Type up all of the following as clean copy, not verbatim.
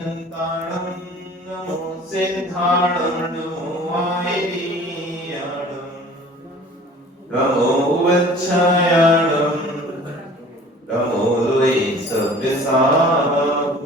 ताणं नमो सिद्धाणं नमो वाहिनीयाणं नमो वच्छायाणं नमो वै सव्यसागुणं।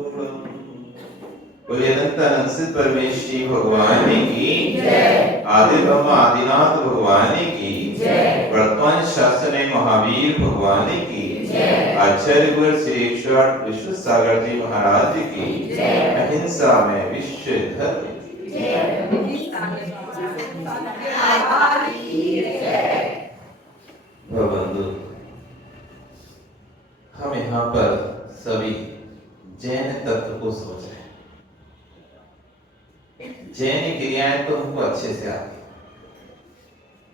बोलिए अनंत अनंत सिद्ध परमेश्वरी भगवान की जय। आदि ब्रह्म आदिनाथ भगवान की जय। वर्तमान शासन महावीर भगवान की जय। आचार्य गुरु श्री ईश्वर विश्व सागर जी महाराज की जय। अहिंसा में विश्व धर्म की जय। बंधु, हम यहाँ पर सभी जैन तत्व को सोच रहे हैं। जैन क्रियाएं तो हमको अच्छे से आती है।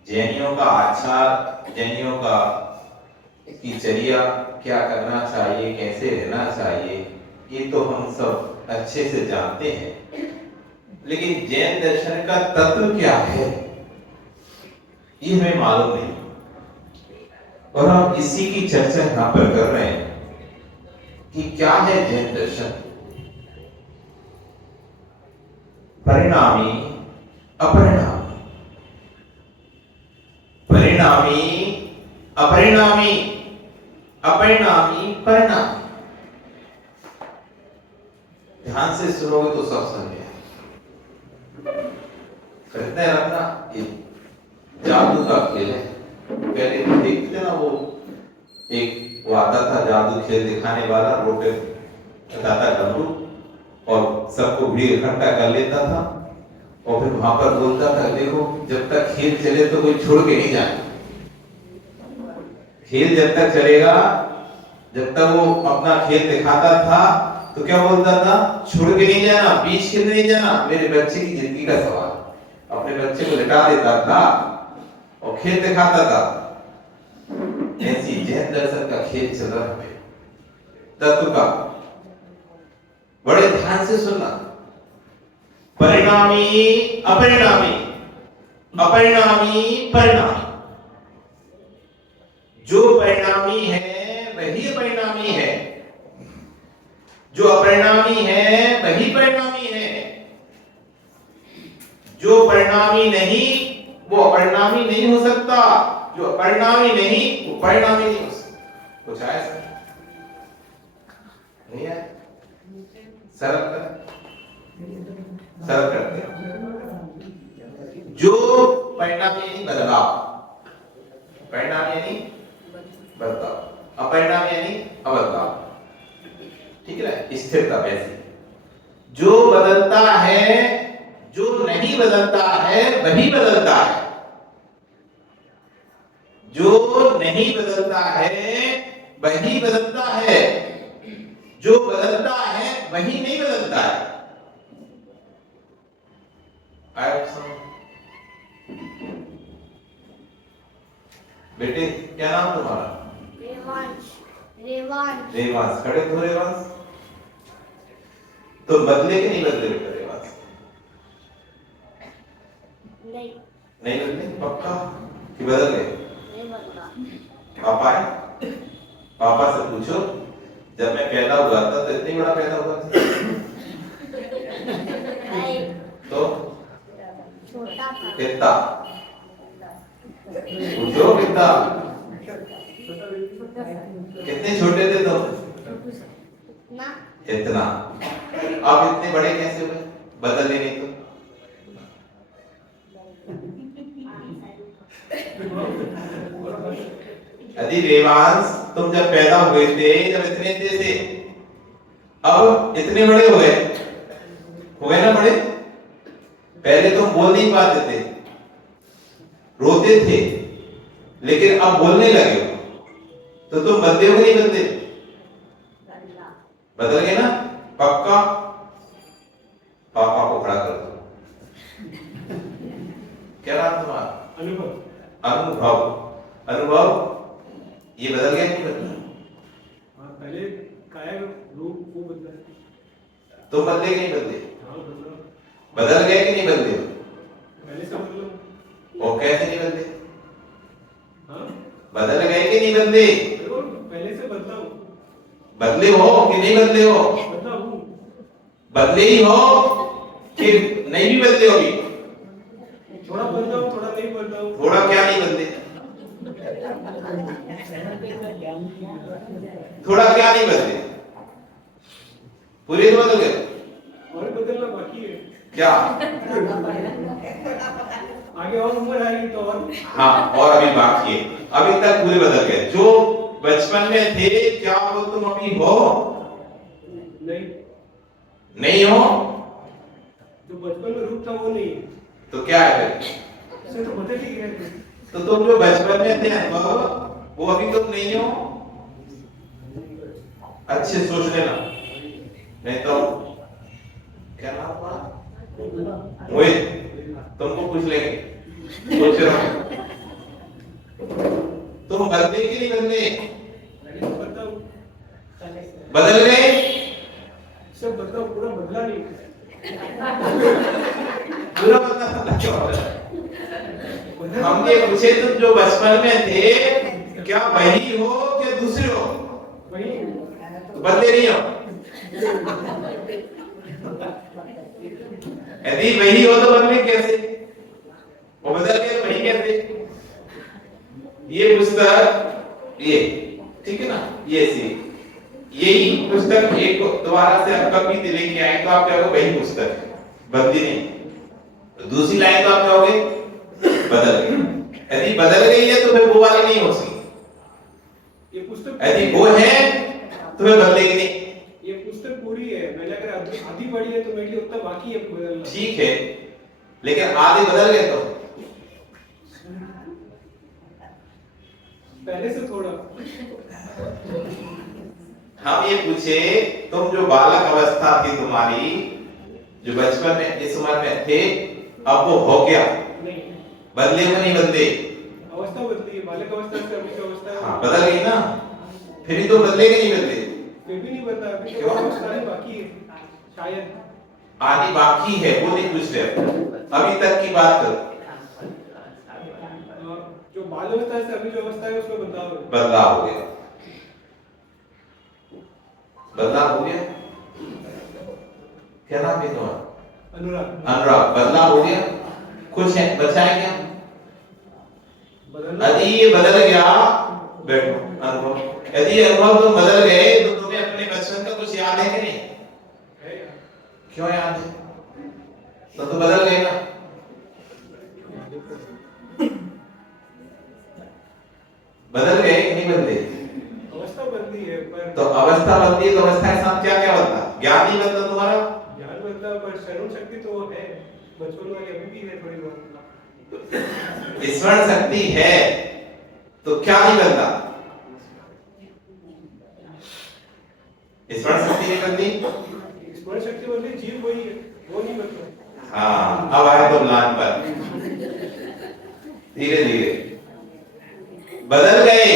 जैनियों का आचार, जैनियों का की चर्या, क्या करना चाहिए, कैसे रहना चाहिए, ये तो हम सब अच्छे से जानते हैं। लेकिन जैन दर्शन का तत्व क्या है ये हमें मालूम नहीं, और हम इसी की चर्चा यहाँ पर कर रहे हैं कि क्या है जैन दर्शन। परिणामी अपरिणामी, परिणामी अपरिणामी, अपरिणामी परिणामी। ध्यान से सुनोगे तो सब समझे। कहते हैं अपना ये जादू का खेल है। पहले देखते ना, वो एक वो आता था जादू खेल दिखाने वाला, रोटे बताता डमरू और सबको भीड़ इकट्ठा कर लेता था और फिर वहां पर बोलता था देखो जब तक खेल चले तो कोई छोड़ के नहीं जाए। खेल जब तक चलेगा, जब तक वो अपना खेल दिखाता था तो क्या बोलता था, छोड़ के नहीं जाना, बीच के नहीं जाना, मेरे बच्चे की जिंदगी का सवाल। अपने बच्चे को लिटा देता था और खेल दिखाता था। ऐसी जैन दर्शन का खेल चल रहा है तत्व का। बड़े ध्यान से सुनना। परिणामी अपरिणामी, अपरिणामी परिणामी। जो परिणामी है वही अपरिणामी है, जो अपरिणामी है वही परिणामी है। जो परिणामी नहीं वो अपरिणामी नहीं हो सकता, जो अपरिणामी नहीं वो परिणामी नहीं हो सकता। कुछ आया सर? नहीं आया? सरल कर, सरल करते हैं। जो परिणामी यानी बदलाव, परिणाम यानी बदलाव, अपरिणाम यानी अबदलाव। ठीक है ना, स्थिरता वैसी। जो बदलता है, जो नहीं बदलता है वही बदलता है। जो नहीं बदलता है वही बदलता है, जो बदलता है वही नहीं बदलता है। बेटे क्या नाम तुम्हारा? रेवांश। रेवांश, रेवांश। खड़े हो रेवांश। तो बदले कि नहीं बदले बेटा रेवांश? नहीं, नहीं बदले पक्का कि बदल गए? नहीं बदला। पापा है? पापा से पूछो जब मैं पैदा हुआ था तो इतनी बड़ा पैदा हुआ था? तो छोटा था। कितना? पूछो कितना? कितने छोटे थे तुम? इतना। आप इतने बड़े कैसे हुए? बदले नहीं तो? यदि रेवांश तुम जब पैदा हुए थे जब इतने थे, अब इतने बड़े हुए ना बड़े? पहले तुम बोल नहीं पाते थे, रोते थे, लेकिन अब बोलने लगे हो, तो तुम बदले हो नहीं बदले? बदल गए ना पक्का? पापा को खड़ा कर दो। क्या नाम तुम्हारा? अनुभव। अनुभव, अनुभव ये बदल गया नहीं बदला? पहले काया रूप वो बदला। तुम बदले कि नहीं बदले? बदल गए कि नहीं बदले? पहले से बदलो। और कैसे नहीं बदले? हाँ? बदल गए कि नहीं बदले? पहले से बदला हूँ। बदले हो कि नहीं बदले हो? बदला हूँ। बदले ही हो कि नहीं भी बदले हो भी? थोड़ा बदला हूँ, थोड़ा नहीं बदला हूँ। थोड़ा क्या नहीं बदले? थोड़ा क्या नहीं बदले? पूरे तो बदल गए। और बदलना बाकी है। क्या? आगे और उम्र आएगी तो और। हाँ, और अभी बाकी है। अभी तक पूरे बदल गए। जो बचपन में थे, क्या वो तुम अभी हो? नहीं। नहीं हो? जो बचपन में रूप था वो नहीं है। तो क्या है फिर? इसे तो बदल ही गया है। तो तुम जो बचपन में थे वो अभी तुम नहीं हो। अच्छे सोच लेना, नहीं तो क्या नाम हुआ मोहित, तुमको पूछ लेंगे, सोच रहा हूं तुम बदले कि नहीं बदले? बदल गए? सब बदला, पूरा बदला नहीं। पूरा बदला क्यों? हम ये पूछे तुम जो बचपन में थे, क्या वही हो क्या दूसरे हो? वही। तो बदले नहीं हो। यदि वही हो तो बदले कैसे? वो बदल गए तो वही कैसे? ये पुस्तक, ये ठीक है ना, ये सी यही पुस्तक एक दोबारा से आप कभी लेके आए तो आप क्या कहोगे? वही पुस्तक बदली नहीं। तो दूसरी लाइन तो आप कहोगे बदल गई। यदि बदल गई है तो फिर वो वाली नहीं हो सकती। ये पुस्तक यदि वो है तो फिर बदलेगी नहीं। ये पुस्तक पूरी है, मैंने अगर आधी पढ़ी है तो मेरे लिए उतना बाकी है बदलना। ठीक है, लेकिन आधे बदल गए तो पहले से थोड़ा। हम ये पूछे तुम जो बालक अवस्था थी तुम्हारी, जो बचपन में इस उम्र में थे, अब वो हो गया? नहीं। बदले में नहीं बदले? अवस्था बदली है, बालक अवस्था से अभी की अवस्था है। हाँ, बदल गई ना, फिर ही तो बदले कि नहीं बदले? फिर भी नहीं बदला, अभी क्यों? तो अवस्था ही बाकी है शायद। आधी बाकी है, वो नहीं पूछ रहे, अभी तक की बात करो। जो बाल अवस्था से अभी जो अवस्था है उसमें बदलाव है। बदलाव हो गया, बदलाव हो गया। क्या नाम है तुम्हारा? अनुराग। अनुराग। बदलाव हो गया, कुछ है बचा है क्या? बदलना। यदि ये बदल गया, बैठो अनुभव, यदि ये अनुभव तुम बदल गए तो तुम्हें अपने बचपन का कुछ याद है कि नहीं? है। क्यों याद है? तो बदल गए ना। बदल गए कि नहीं बदले? अवस्था बदली है पर। तो अवस्था बदली है तो अवस्था के साथ क्या क्या बदला? ज्ञान नहीं बदला तुम्हारा? ज्ञान बदला पर श्रवण शक्ति तो है, बचपन वाली अभी भी है थोड़ी बहुत। स्मरण शक्ति है तो क्या नहीं बदला? स्मरण शक्ति नहीं बदली, स्मरण शक्ति बदली, जीव वही है, वो नहीं बदला। हाँ, अब आए तो लान पर धीरे धीरे बदल गए,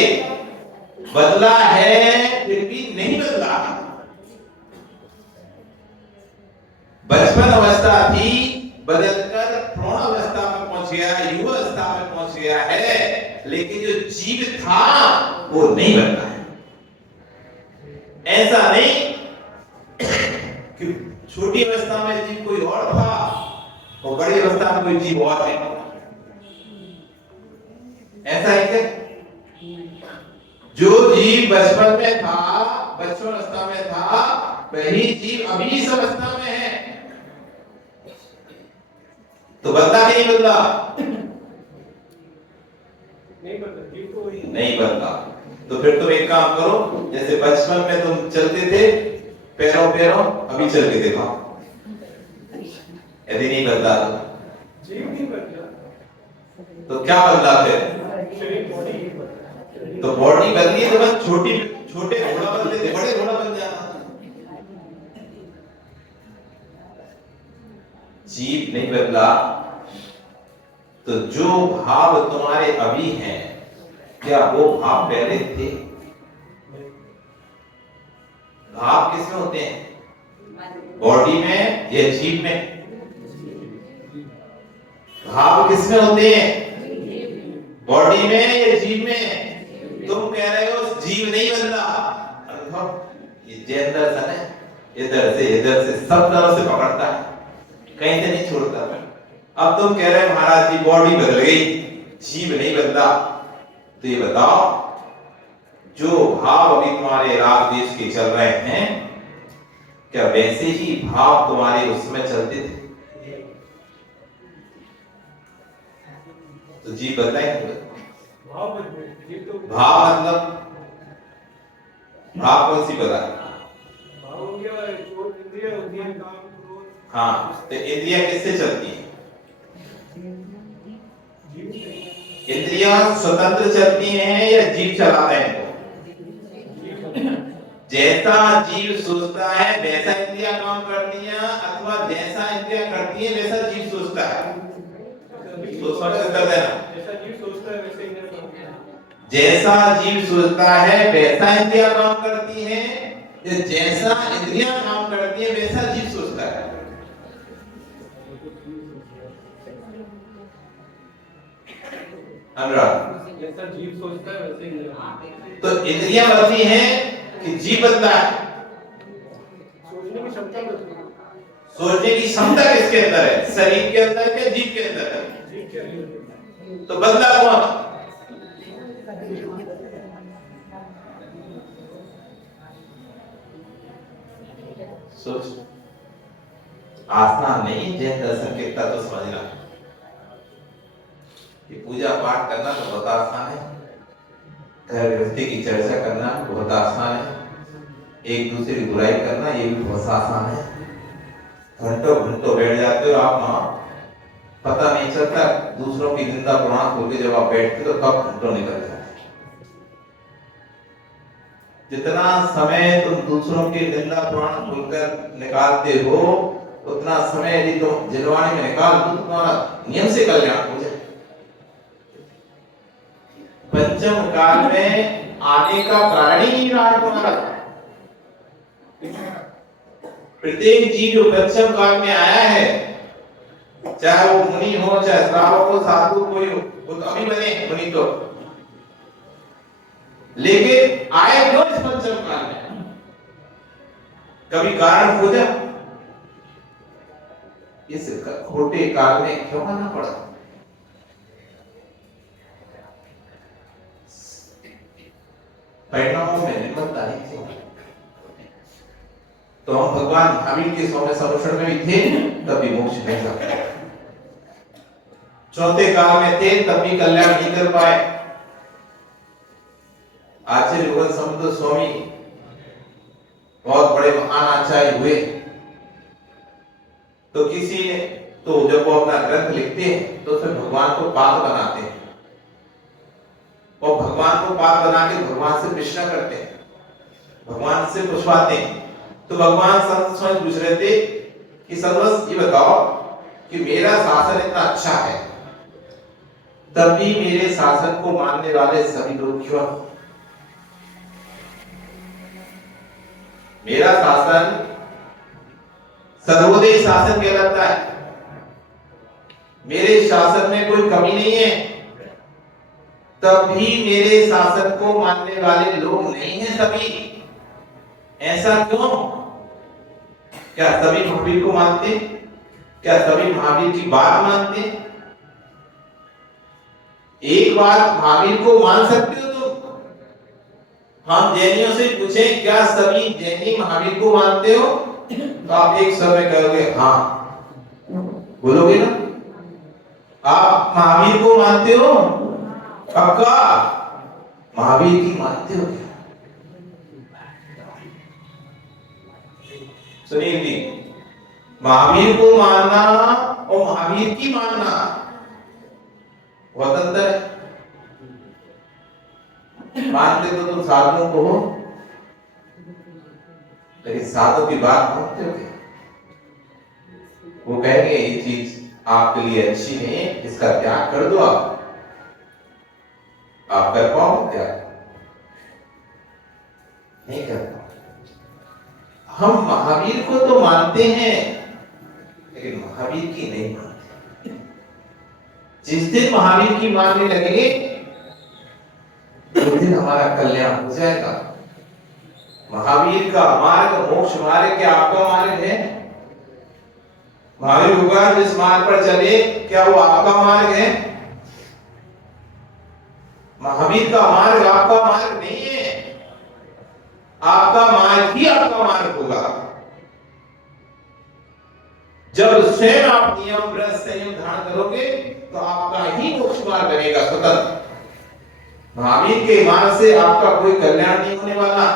बदला है फिर भी नहीं बदला। बचपन अवस्था थी, बदलकर प्रौढ़ अवस्था में पहुंच गया, युवा अवस्था में पहुंच गया है, लेकिन जो जीव था वो नहीं बदला है। ऐसा नहीं कि छोटी अवस्था में जीव कोई और था और बड़ी अवस्था में कोई जीव और है। ऐसा है क्या? जो जीव बचपन में था, बचपन अवस्था में था, वही जीव अभी इस अवस्था में है। तो बदला नहीं बदला? नहीं बदला, जीव तो वही है। नहीं बदला। तो फिर तुम एक काम करो, जैसे बचपन में तुम चलते थे पैरों पैरों, अभी चल के देखो, यदि नहीं बदला जीव नहीं बदला तो क्या बदला फिर? शरीर, बॉडी। तो बॉडी बदली है तो बस छोटे घोड़ा बदले थे, बड़े घोड़ा बन जाना। जीव नहीं बदला, तो जो भाव तुम्हारे अभी हैं, क्या वो भाव पहले थे? भाव किसमें होते हैं? बॉडी में या जीव में? भाव किसमें होते हैं? बॉडी में या जीव में? तुम कह रहे हो जीव नहीं बदला, ये जैन दर्शन है, इधर से सब तरफ से पकड़ता है, कहीं से नहीं छोड़ता। अब तुम कह रहे महाराज जी बॉडी बदल गई, जीव नहीं बदला, तो ये बताओ जो भाव अभी तुम्हारे राग देश के चल रहे हैं, क्या वैसे ही भाव तुम्हारे उसमें चलते थे? तो जीव बताएंगे भाव बदले, जीव तो भाव मतलब भाव कौन सी बता? भाव हो गया जो इंद्रिय होती है, काम क्रोध। हाँ, तो इंद्रियां किससे चलती हैं? जीव से। इंद्रियां स्वतंत्र चलती हैं या जीव चलाता है इनको? जैसा जीव सोचता है वैसा इंद्रियां काम करती हैं, अथवा जैसा इंद्रियां करती हैं वैसा जीव सोचता है? तो समझ कर देना, जैसा जीव सोचता है वैसे इंद्रिय काम करती है। जैसा जीव सोचता है वैसा इंद्रियां काम करती हैं, या जैसा इंद्रियां काम करती हैं वैसा जीव सोचता है? अनुराग, जैसा जीव सोचता है वैसे इंद्रिय। तो इंद्रियां बदली हैं कि जीव बदला है? सोचने की क्षमता बदली है। सोचने की क्षमता किसके अंदर है? शरीर के अंदर के जीव के अंदर है? जीव के अंदर। तो बदला कौन? सोच, आसान नहीं जैन दर्शन के तत्व समझना। ये पूजा पाठ करना तो बहुत आसान है, घर गृहस्थी की चर्चा करना बहुत आसान है, एक दूसरे की बुराई करना ये भी बहुत आसान है। घंटों घंटों बैठ जाते हो आप वहां, पता नहीं चलता दूसरों की निंदा प्रणाम होकर जब आप बैठते तो कब घंटों निकल जाते। जितना समय तुम दूसरों की निंदा प्रणाम बोलकर निकालते हो, उतना समय यदि तुम जिलवाणी में निकाल दो तो तुम्हारा नियम से कल्याण हो जाए। पंचम काल में आने का कारण ही नहीं रहा तुम्हारा। प्रत्येक जीव जो पंचम काल में आया है, चाहे वो मुनि हो, चाहे श्रावक हो, साधु कोई हो, वो तो अभी बने मुनि तो, लेकिन आए क्यों इस पंचम काल में? कभी कारण खोजा? इस खोटे काल में क्यों आना पड़ा? परिणामों में निर्मलता नहीं थी। तो हम भगवान महावीर के सौम्य संरक्षण में भी थे, तब भी मोक्ष नहीं सकते। चौथे काल में थे, तब भी कल्याण नहीं कर पाए। आचार्य भगवत समुद्र स्वामी बहुत बड़े महान आचार्य हुए, तो किसी ने तो जब वो अपना ग्रंथ लिखते हैं तो उसमें भगवान को पाद बनाते हैं, और भगवान को पाद बना के भगवान से प्रश्न करते हैं, भगवान से पूछवाते हैं। तो भगवान संत स्वयं पूछ रहे थे कि सर्वस्व ये बताओ कि मेरा शासन इतना अच्छा है, तब भी मेरे शासन को मानने वाले सभी लोग क्यों? मेरा शासन सर्वोदय शासन कहलाता है, मेरे शासन में कोई कमी नहीं है, तब भी मेरे शासन को मानने वाले लोग नहीं हैं सभी। ऐसा क्यों? क्या सभी महावीर को मानते? क्या सभी महावीर की बात मानते? एक बार महावीर को मान सकते हो तो हम जैनियों से पूछें क्या सभी जैनी महावीर को मानते हो, तो आप एक शब्द में कहोगे हाँ, बोलोगे ना? आप महावीर को मानते हो? पक्का महावीर की मानते हो क्या? सुनील जी, महावीर को मानना और महावीर की मानना बहुत अंतर है। मानते तो तुम साधुओं को हो, लेकिन साधु की बात मानते हो क्या? वो कहेंगे ये चीज आपके लिए अच्छी नहीं है, इसका त्याग कर दो। आप कर पाओ क्या? नहीं कर पाओ। हम महावीर को तो मानते हैं, लेकिन महावीर की नहीं मानते। जिस दिन महावीर की मानने लगेंगे, उस दिन हमारा कल्याण हो जाएगा। महावीर का मार्ग, मोक्ष मार्ग क्या आपका मार्ग है? महावीर भगवान जिस मार्ग पर चले, क्या वो आपका मार्ग है? महावीर का मार्ग आपका मार्ग नहीं है। आपका मार्ग ही आपका मार्ग होगा। जब स्वयं आप नियम, व्रत, संयम धारण करोगे तो आपका ही मोक्ष मार्ग बनेगा स्वतंत्र। महावीर के मार्ग से आपका कोई कल्याण नहीं होने वाला।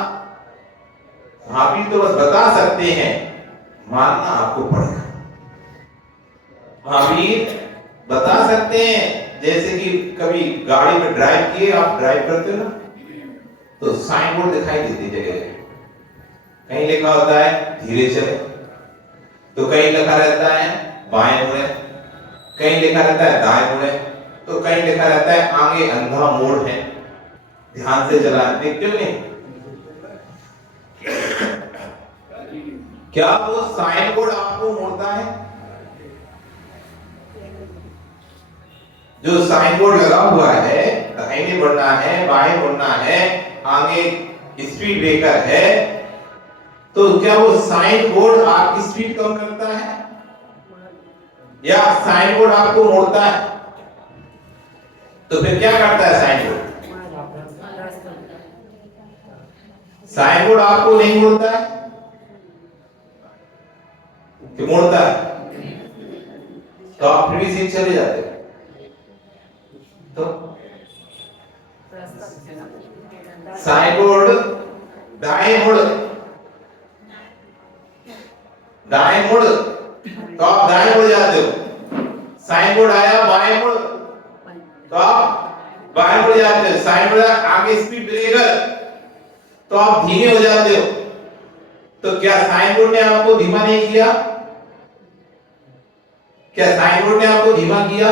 महावीर तो बस बता सकते हैं, मानना आपको पड़ेगा। महावीर बता सकते हैं, जैसे कि कभी गाड़ी में ड्राइव किए, आप ड्राइव करते हो ना, तो साइन बोर्ड दिखाई देती जगह, कहीं लिखा होता है धीरे चले, तो कहीं लिखा रहता है बाएं मुड़े, कहीं लिखा रहता है दाएं मुड़े, तो कहीं लिखा रहता है आगे अंधा मोड़ है, ध्यान से चलाएं। देखते हो नहीं? क्या वो साइन बोर्ड आपको मोड़ता है? जो साइन बोर्ड लगा हुआ है, दाहिने मुड़ना है, बाएं मुड़ना है, आगे स्पीड ब्रेकर है, तो क्या वो साइन बोर्ड आपकी स्पीड कम करता है या साइन बोर्ड आपको मोड़ता है? तो फिर क्या करता है साइन बोर्ड? साइन बोर्ड आपको नहीं मोड़ता है कि मोड़ता है? तो आप फिर भी सीधे चले जाते हो। तो साइन बोर्ड दाएं मुड़, दाएं मुड़, तो आप दाएं मुड़ जाते हो। साइन बोर्ड आया बाएं मुड़, तो आप बाएं मुड़ जाते हो। साइन बोर्ड आगे स्पीड ब्रेकर, तो आप धीमे हो जाते हो। तो क्या साइन बोर्ड ने आपको धीमा नहीं किया? क्या साइन बोर्ड ने आपको धीमा किया?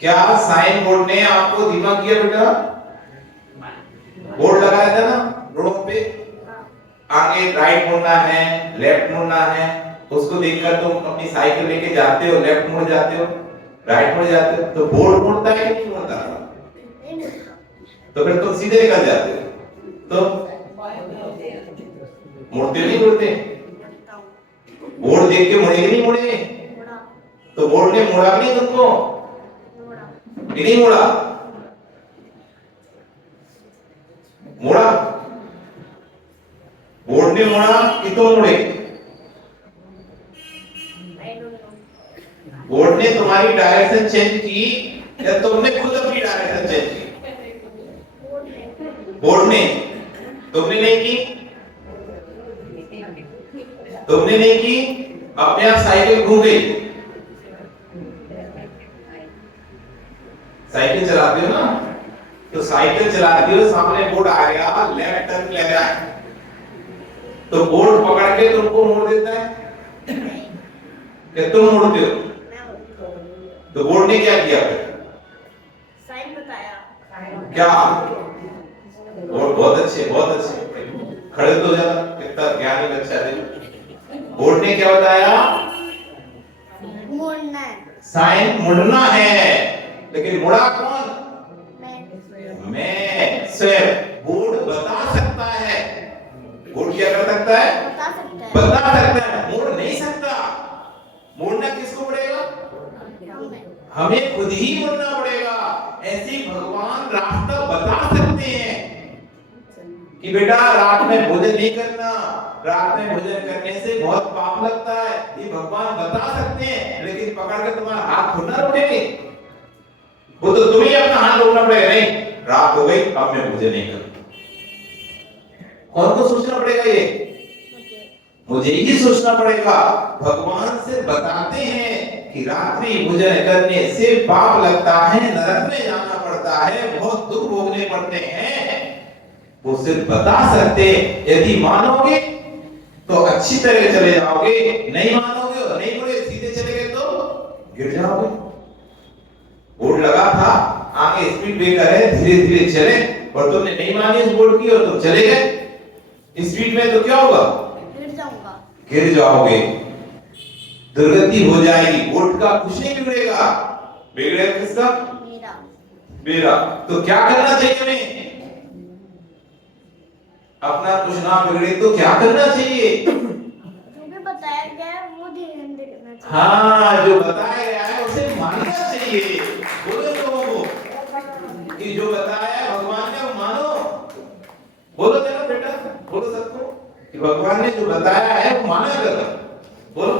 क्या साइन बोर्ड ने आपको धीमा किया बेटा? बोर्ड लगाया था ना रोड पे, आगे राइट मुड़ना है, लेफ्ट मुड़ना है, उसको देखकर तुम अपनी साइकिल लेके जाते हो, लेफ्ट मुड़ जाते हो, राइट मुड़ जाते हो, तो बोर्ड मुड़ता है कि नहीं मुड़ता? तो फिर तुम सीधे निकल जाते हो। तो मुड़ते नहीं मुड़ते? बोर्ड देख के मुड़े नहीं मुड़े? तो बोर्ड ने मुड़ा नहीं तुमको? नहीं मुड़ा? मुड़ा? बोर्ड ने मुड़ा कि तुम मुड़े? बोर्ड ने तुम्हारी डायरेक्शन चेंज की या तुमने खुद अपनी डायरेक्शन चेंज की? बोर्ड ने, तुमने नहीं की? तुमने नहीं की, अपने आप साइकिल घूम गई। साइकिल चलाते हो ना, तो साइकिल चलाते हो, सामने बोर्ड आ गया, लेफ्ट टर्न ले रहा है, तो बोर्ड पकड़ के तुमको मोड़ देता है कि तुम मोड़ते हो? तो बोर्ड ने क्या किया फिर? साइन बताया। क्या? बोर्ड बहुत अच्छे, बहुत अच्छे, खड़े तो जरा, कितना ज्ञानी बच्चा है। बोर्ड ने क्या बताया? मुड़ना है। साइन मुड़ना है, लेकिन मुड़ा कौन? मैं स्वयं। बोर्ड बता सकता है, बोर्ड क्या कर सकता है? बता सकता है। बता सकता है, मोड़ नहीं सकता। मोड़ना किसको पड़ेगा? हमें खुद ही मुड़ना पड़ेगा। ऐसे भगवान रास्ता बता सकते हैं कि बेटा रात में भोजन नहीं करना, रात में भोजन करने से बहुत पाप लगता है, ये भगवान बता सकते हैं, लेकिन पकड़ के तुम्हारा हाथ थोड़ा रोकेंगे। वो तो तुम्हें अपना हाथ रोकना पड़ेगा, नहीं रात हो गई अब मैं भोजन नहीं करूंगा। कौन को सोचना पड़ेगा? ये मुझे ही सोचना पड़ेगा। भगवान से बताते हैं कि रात्रि भोजन करने से पाप लगता है, नरक में जाना पड़ता है, बहुत दुख भोगने पड़ते हैं। वो सिर्फ बता सकते, यदि मानोगे तो अच्छी तरह चले जाओगे, नहीं मानोगे और नहीं मुड़े सीधे चले गए तो गिर जाओगे। बोर्ड लगा था, आगे स्पीड ब्रेकर है, धीरे धीरे चले, और तुमने नहीं मानी उस बोर्ड की और तुम चले गए स्पीड में, तो क्या होगा? गिर जाऊंगा। गिर जाओगे, दुर्गति हो जाएगी। बोर्ड का कुछ नहीं बिगड़ेगा, बिगड़ेगा किसका? मेरा। मेरा तो क्या करना चाहिए हमें? अपना कुछ ना बिगड़े तो क्या करना चाहिए? जो भी बताया गया है वो ध्यान देना चाहिए। हाँ, जो बताया गया है उसे मानना चाहिए। बोलो लोगों को कि जो बताया है भगवान ने वो मानो। बोलो जरा बेटा, बोलो सबको कि भगवान ने जो बताया है वो माना करो। बोलो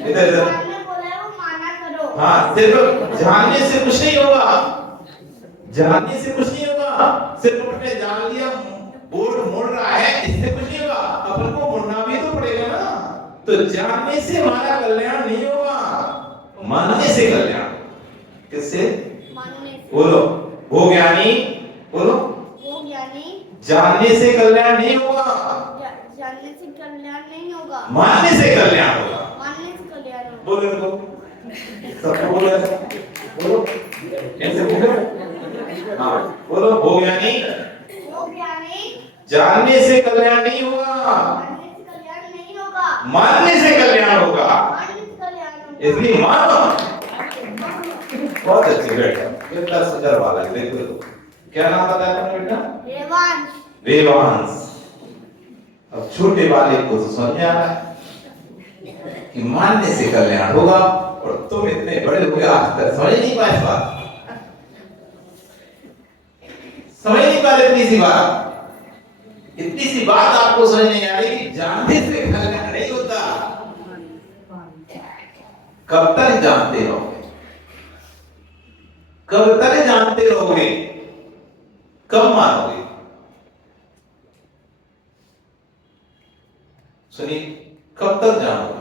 इधर इधर। भगवान ने बोला है वो माना करो। हाँ, सिर्फ जानने से कुछ नहीं होगा, जानने से कुछ नहीं होगा। सिर्फ अपने जान लिया, बोर्ड मुड़ रहा है, इससे कुछ नहीं होगा। अपन को मुड़ना भी तो पड़ेगा ना। तो जानने से हमारा कल्याण नहीं होगा, मानने से कल्याण। किससे? मानने से। बोलो वो ज्ञानी, बोलो वो ज्ञानी। जानने से कल्याण नहीं होगा, जानने से कल्याण नहीं होगा, मानने से कल्याण होगा। मानने से कल्याण होगा। बोलो इनको, सबको बोलो ऐसा। बोलो ऐसे बोलो। हाँ बोलो, वो ज्ञानी जानने से कल्याण नहीं होगा, मानने से कल्याण होगा। इसलिए मानो। बहुत अच्छे बेटा, कितना सुंदर वाला है। देखो तो क्या नाम बताया तुमने बेटा? देवांश। देवांश। अब छोटे वाले को तो समझ में आ रहा है कि मानने से कल्याण होगा, और तुम इतने बड़े हो गए आज तक समझ नहीं पाए इस बात, समझ नहीं पा रहे इतनी सी बात। इतनी सी बात आपको समझ नहीं आ रही कि जानने से कल्याण नहीं होता। कब तक जानते रहोगे? कब तक जानते रहोगे? कब मानोगे? सुनिए, कब तक जानोगे?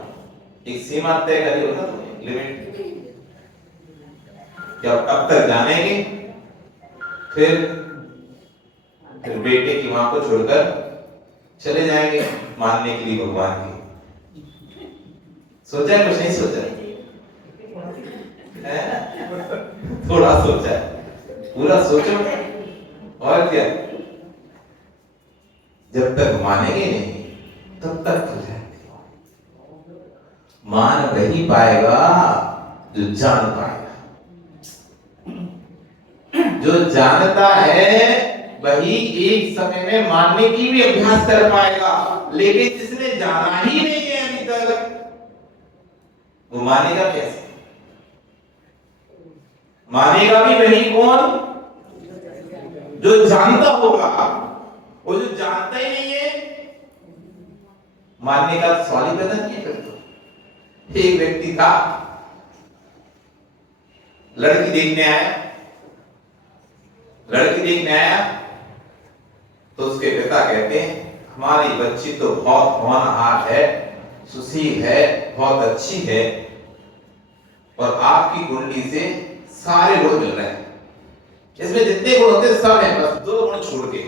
एक सीमा तय करी होगा तुमने, लिमिट। जब कब तक जानेंगे, फिर बेटे की मां को छोड़कर चले जाएंगे मानने के लिए भगवान की। सोचा है? कुछ नहीं सोचा है? थोड़ा सोचा है, पूरा सोचो। और क्या, जब तक मानेंगे नहीं तब तक तो जाएंगे। मान वही पाएगा जो जान पाएगा। जो जानता है वही एक समय में मानने की भी अभ्यास कर पाएगा, लेकिन जिसने जाना ही नहीं है अभी तक, वो मानेगा कैसे? मानेगा भी वही कौन? जो जानता होगा। वो जो जानता ही नहीं है, मानने का सवाल ही पैदा नहीं है। फिर तो एक व्यक्ति था, लड़की देखने आया, लड़की देखने आया तो उसके पिता कहते हैं हमारी बच्ची तो बहुत होनहार है, सुशील है, बहुत अच्छी है, और आपकी कुंडली से सारे गुण मिल रहे हैं। इसमें जितने गुण होते सब हैं, बस 2 गुण छोड़ के।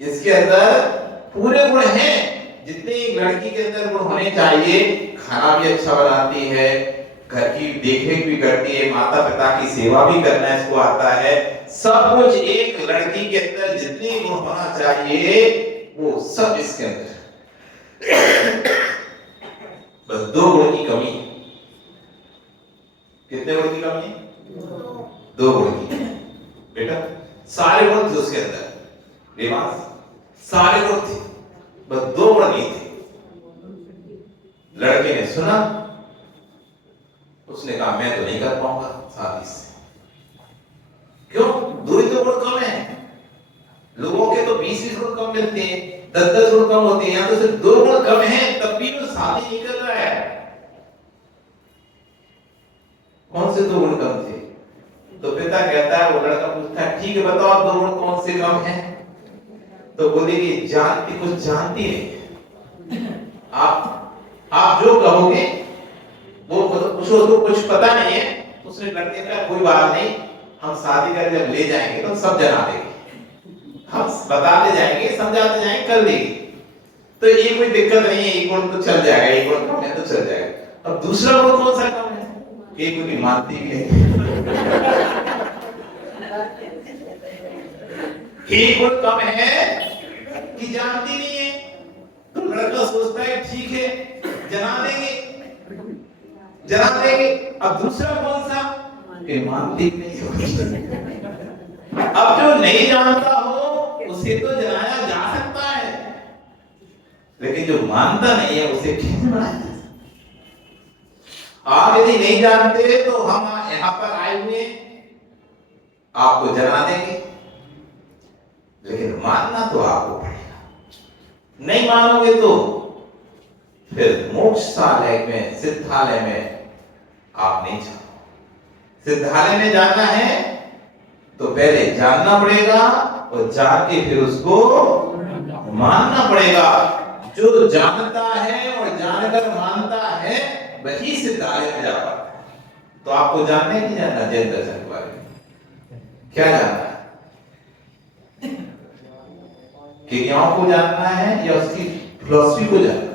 इसके अंदर पूरे गुण हैं जितने एक लड़की के अंदर गुण होने चाहिए। खाना भी अच्छा बनाती है, घर की देखरेख भी करती है, माता पिता की सेवा भी करना इसको आता है। सब कुछ एक लड़की के अंदर जितने गुण होना चाहिए वो सब इसके अंदर। बस 2 गुण की कमी। कितने गुण की कमी? 2 गुण की। बेटा सारे गुण थे उसके अंदर, देवांश सारे गुण थे, बस 2 गुण नहीं थे। लड़के ने सुना, उसने कहा मैं तो नहीं कर पाऊंगा शादी से। क्यों? 2 ही तो गुण कम है। लोगों के तो 20 गुण कम मिलते हैं, 10 गुण कम होते हैं, यहाँ तो सिर्फ 2 गुण कम है, तब भी वो शादी नहीं कर रहा है। कौन से 2 गुण कम थे? तो पिता कहता है, वो लड़का पूछता है ठीक है बताओ 2 गुण कौन से कम है? तो बोलेगी जानती कुछ जानती नहीं। आप जो कहोगे वो उसको कुछ पता नहीं है। उसने लड़के का कोई बात नहीं, हम शादी कर जब ले जाएंगे तो सब जना देंगे, हम बताते जाएंगे, समझाते जाएंगे, कर देंगे। तो ये कोई दिक्कत नहीं है, एक गुण तो चल जाएगा, एक गुण कम है तो चल जाएगा। अब दूसरा गुण कौन सा कम है? एक कोई मानती भी है, एक गुण कम है कि जानती नहीं है। तो लड़का सोचता है ठीक है जना देंगे, जना देंगे। अब दूसरा कौन सा? कि मानते ही नहीं हो। अब जो नहीं जानता हो उसे तो जलाया जा सकता है, लेकिन जो मानता नहीं है उसे कैसे बनाया जा सकता? आप यदि नहीं जानते तो हम यहाँ पर आए हुए आपको जला देंगे, लेकिन मानना तो आपको पड़ेगा। नहीं मानोगे तो फिर मोक्षालय में, सिद्धालय में आप नहीं जाओ। सिद्धालय में जाना है तो पहले जानना पड़ेगा और जाके फिर उसको मानना पड़ेगा। जो जानता है और जानकर मानता है वही सिद्धालय में जा पाता है। तो आपको जानना है कि जानना जैन दर्शन के बारे में? क्या जानना है? क्रियाओं को जानना है या उसकी फिलॉसफी को जानना है?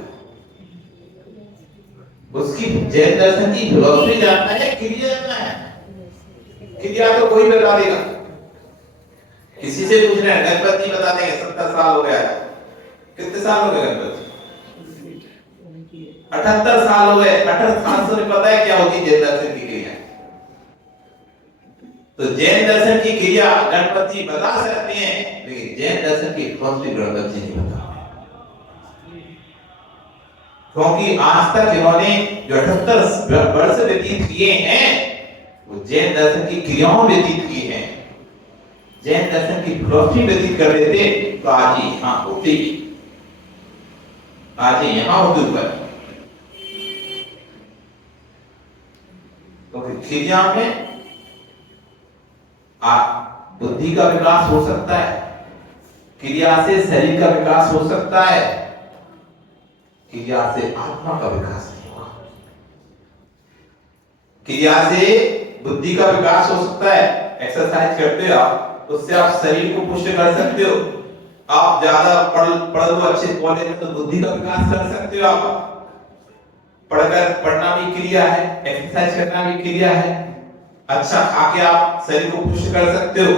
उसकी जैन दर्शन की फिलॉसफी जानना है, क्रिया जानना है? क्रिया तो कोई बता देगा। किसी से पूछ रहे हैं, गणपति बता देंगे 70 साल हो गया है। कितने साल हो गए गणपति? 78 साल हो गए। 78 साल से पता है क्या होती है जैन दर्शन की क्रिया? तो जैन दर्शन की क्रिया गणपति बता सकते हैं, लेकिन जैन दर्शन की फिलॉसफी गणपति नहीं बता। क्योंकि आज तक इन्होंने जो 78 वर्ष व्यतीत किए हैं वो जैन दर्शन की क्रियाओं व्यतीत किए हैं। जैन दर्शन की फिलॉसफी व्यतीत कर रहे थे तो आज ही यहाँ होते, आज ही यहाँ होते ऊपर। तो क्रिया में बुद्धि का विकास हो सकता है, क्रिया से शरीर का विकास हो सकता है, क्रिया से आत्मा का विकास नहीं होगा। क्रिया से बुद्धि का विकास हो सकता है, एक्सरसाइज करते हो आप, उससे आप शरीर को पुष्ट कर सकते हो। आप ज्यादा पढ़ लो अच्छे कॉलेज में तो बुद्धि का विकास कर सकते हो। आप पढ़ना भी क्रिया है, एक्सरसाइज करना भी क्रिया है। अच्छा खा के आप शरीर को पुष्ट कर सकते हो।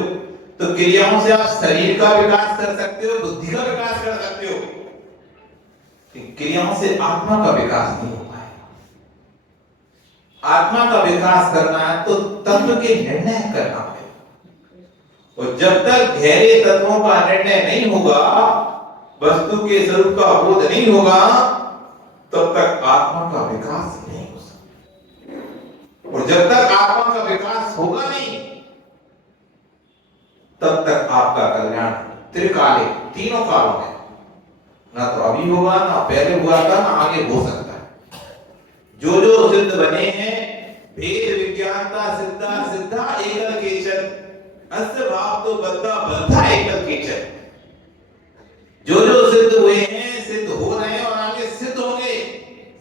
तो क्रियाओं से आप शरीर का विकास कर सकते हो, बुद्धि का विकास कर सकते हो। क्रियाओं से आत्मा का विकास नहीं हो पाएगा। आत्मा का विकास करना है तो तत्व के निर्णय करना पड़ेगा। और जब तक गहरे तत्वों का निर्णय नहीं होगा, वस्तु के स्वरूप का बोध नहीं होगा, तब तक आत्मा का विकास नहीं हो सकता। और जब तक आत्मा का विकास होगा नहीं, तब तक आपका कल्याण त्रिकाले, तीनों कालों में ना तो अभी होगा, ना पहले हुआ था, ना आगे हो सकता है। जो जो सिद्ध बने हैं, भेद विज्ञानता सिद्धा सिद्धा एकल केचन, अस्य भाव तो बद्धा बद्धा एकल केचन। जो जो सिद्ध हुए हैं, सिद्ध हो रहे हैं और आगे सिद्ध होंगे,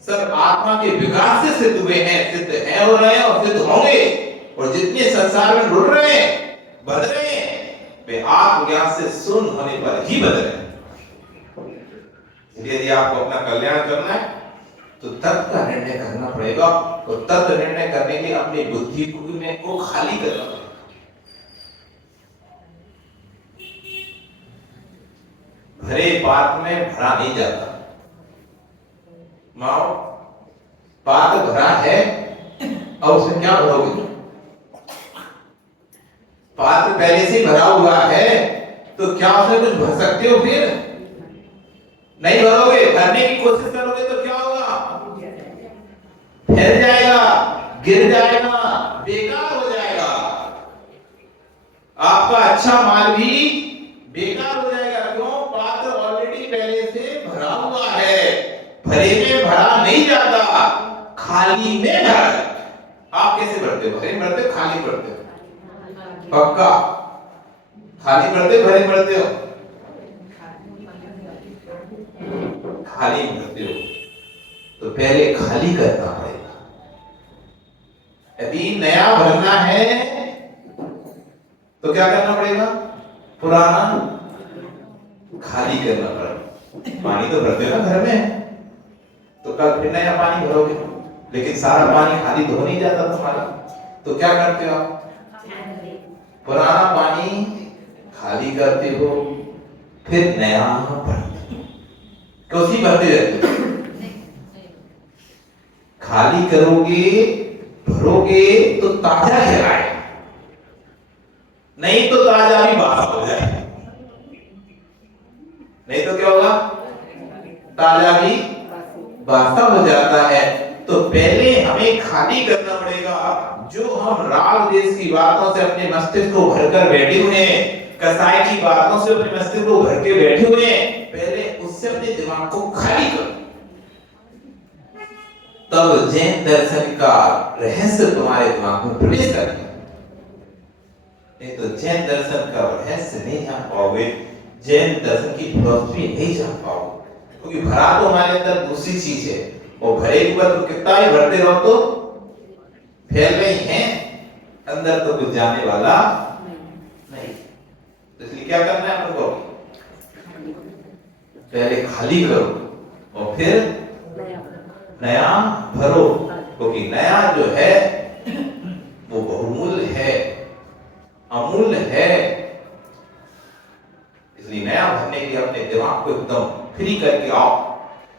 सब आत्मा के विकास से सिद्ध हुए हैं, सिद्ध हैं हो रहे हैं और सिद्ध होंगे। और जितने संसार में रुल रहे हैं, बद रहे हैं, वे आत्मज्ञान से शून्य होने पर ही बद रहे हैं। यदि आपको अपना कल्याण करना है तो तत्व का निर्णय करना पड़ेगा। और तत्व निर्णय करने के लिए अपनी बुद्धि को खाली करना पड़ेगा। भरे पात्र में भरा नहीं जाता। माओ पात्र भरा है और उसमें क्या भरोगे? पात्र पहले से भरा हुआ है तो क्या उसमें कुछ भर सकते हो? फिर नहीं भरोगे। भरने की कोशिश करोगे तो क्या होगा? फैल जाएगा, गिर जाएगा, बेकार हो जाएगा। आपका अच्छा माल भी बेकार हो जाएगा। क्यों? पात्र ऑलरेडी पहले से भरा हुआ है। भरे में भरा नहीं जाता, खाली में भरा जाता। आप कैसे भरते हो? भरे में भरते हो, खाली भरते हो? पक्का खाली भरते हो, भरे भरते हो? खाली भरते हो। तो पहले खाली करना पड़ेगा। यदि नया भरना है तो क्या करना पड़ेगा? पुराना खाली करना पड़ेगा। पानी तो भरते हो ना घर में, तो कल फिर नया पानी भरोगे, लेकिन सारा पानी खाली तो हो नहीं जाता तुम्हारा। तो क्या करते हो आप? पुराना पानी खाली करते हो, फिर नया भरते हो। भरते रहते हो। खाली करोगे, भरोगे तो ताजा कहलाएगा, नहीं तो ताजा भी बासा हो जाए। नहीं तो क्या होगा? ताजा भी बासा हो जाता है। तो पहले हमें खाली करना पड़ेगा। जो हम राग देश की बातों से अपने मस्तिष्क को भरकर बैठे हुए हैं, कसाई की बातों से अपने मस्तिष्क को भर के बैठे हुए हैं, पहले उससे अपने दिमाग को खाली करो, तब जैन दर्शन का रहस्य तुम्हारे दिमाग में प्रवेश करेगा। नहीं तो जैन दर्शन का रहस्य नहीं जान पाओगे, जैन दर्शन की फिलॉसफी नहीं जान पाओगे, क्योंकि भरा तो हमारे अंदर दूसरी चीज है, और भरे के बाद तो कितना भी भरते रहो तो फैल रही है, अंदर तो कुछ जाने वाला नहीं। तो इसलिए क्या करना है आपको? पहले खाली करो और फिर नया भरो, क्योंकि नया जो है वो बहुमूल्य है, अमूल्य है। इसलिए नया भरने के लिए अपने दिमाग को एकदम फ्री करके आओ,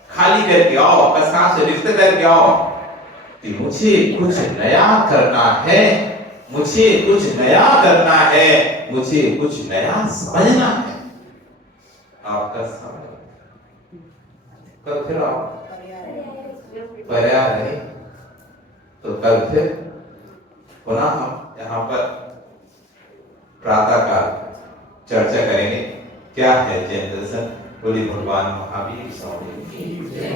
खाली करके आओ, कसा से रिक्त करके आओ कि मुझे कुछ नया करना है, मुझे कुछ नया करना है, मुझे कुछ नया समझना है। आपका समय कल फिर आओ पर्याय नहीं तो कल फिर पुनः हम यहाँ पर प्रातः काल चर्चा करेंगे क्या है जैन दर्शन। बोली भगवान महावीर स्वामी की जय।